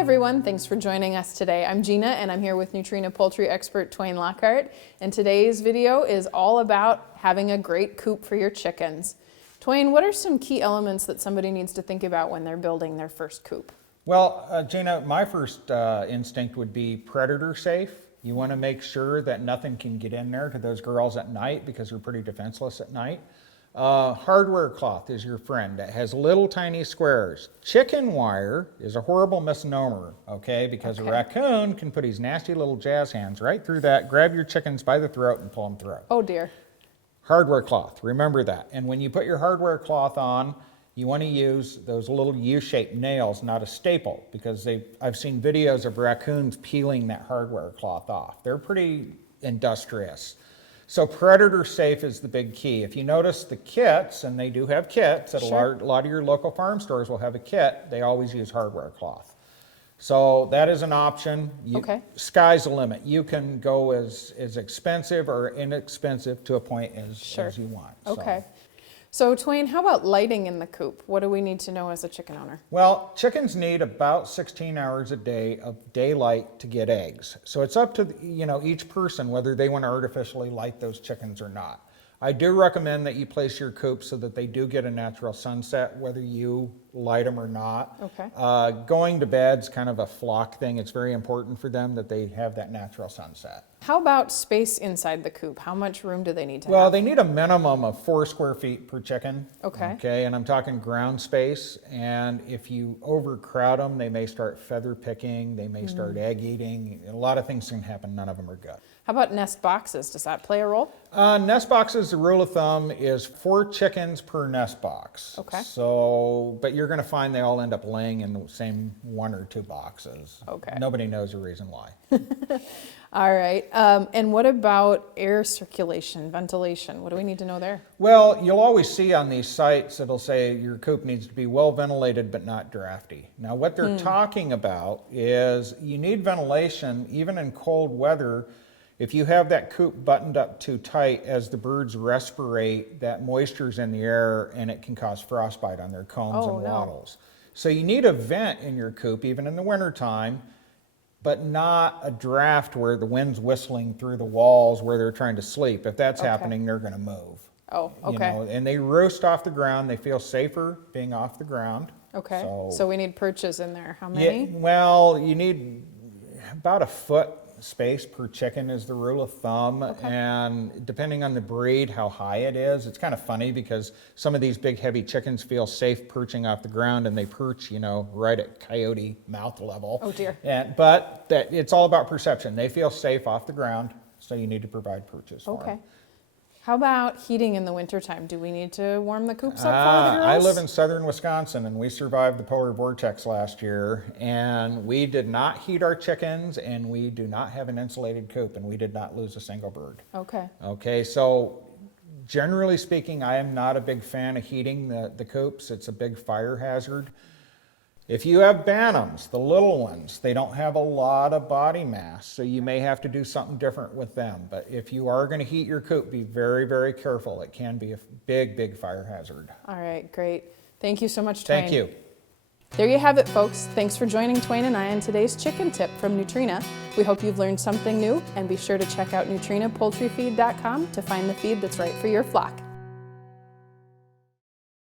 everyone, thanks for joining us today. I'm Gina and I'm here with Nutrena poultry expert Twain Lockhart, and today's video is all about having a great coop for your chickens. Twain, what are some key elements that somebody needs to think about when they're building their first coop? Well, Gina, my first instinct would be predator safe. You want to make sure that nothing can get in there to those girls at night because they're pretty defenseless at night. Hardware cloth is your friend that has little tiny squares. Chicken wire is a horrible misnomer, okay? Because a raccoon can put his nasty little jazz hands right through that, grab your chickens by the throat and pull them through. Oh dear. Hardware cloth, remember that. And when you put your hardware cloth on, you want to use those little U-shaped nails, not a staple, because I've seen videos of raccoons peeling that hardware cloth off. They're pretty industrious. So predator safe is the big key. If you notice the kits, and they do have kits, at a lot of your local farm stores will have a kit, they always use hardware cloth. So that is an option. Sky's the limit. You can go as expensive or inexpensive to a point as you want. Okay. So Twain, how about lighting in the coop? What do we need to know as a chicken owner? Well, chickens need about 16 hours a day of daylight to get eggs. So it's up to each person whether they want to artificially light those chickens or not. I do recommend that you place your coop so that they do get a natural sunset, whether you light them or not. Going to bed's kind of a flock thing. It's very important for them that they have that natural sunset. How about space inside the coop? How much room do they need to have? Well, they need a minimum of 4 square feet per chicken. Okay, and I'm talking ground space. And if you overcrowd them, they may start feather picking, they may start egg eating. A lot of things can happen, none of them are good. How about nest boxes? Does that play a role? Nest boxes, the rule of thumb is 4 chickens per nest box. But you're going to find they all end up laying in the same 1 or 2 boxes. Nobody knows the reason why. All right. And what about air circulation, ventilation? What do we need to know there? Well, you'll always see on these sites, it'll say your coop needs to be well ventilated but not drafty. Now what they're talking about is you need ventilation even in cold weather. If you have that coop buttoned up too tight, as the birds respirate, that moisture's in the air and it can cause frostbite on their combs and wattles. So you need a vent in your coop, even in the wintertime, but not a draft where the wind's whistling through the walls where they're trying to sleep. If that's happening, they're going to move. And they roast off the ground. They feel safer being off the ground. So we need perches in there. How many? Well, you need about 1 foot space per chicken is the rule of thumb, and depending on the breed, how high it is. It's kind of funny because some of these big heavy chickens feel safe perching off the ground, and they perch right at coyote mouth level. Oh dear. But it's all about perception. They feel safe off the ground, so you need to provide perches for them. How about heating in the wintertime? Do we need to warm the coops up for the girls? I live in southern Wisconsin, and we survived the polar vortex last year, and we did not heat our chickens, and we do not have an insulated coop, and we did not lose a single bird. So generally speaking, I am not a big fan of heating the coops. It's a big fire hazard. If you have bantams, the little ones, they don't have a lot of body mass, so you may have to do something different with them. But if you are going to heat your coop, be very, very careful. It can be a big, big fire hazard. All right, great. Thank you so much, Twain. Thank you. There you have it, folks. Thanks for joining Twain and I on today's chicken tip from Nutrena. We hope you've learned something new, and be sure to check out NutrenaPoultryFeed.com to find the feed that's right for your flock.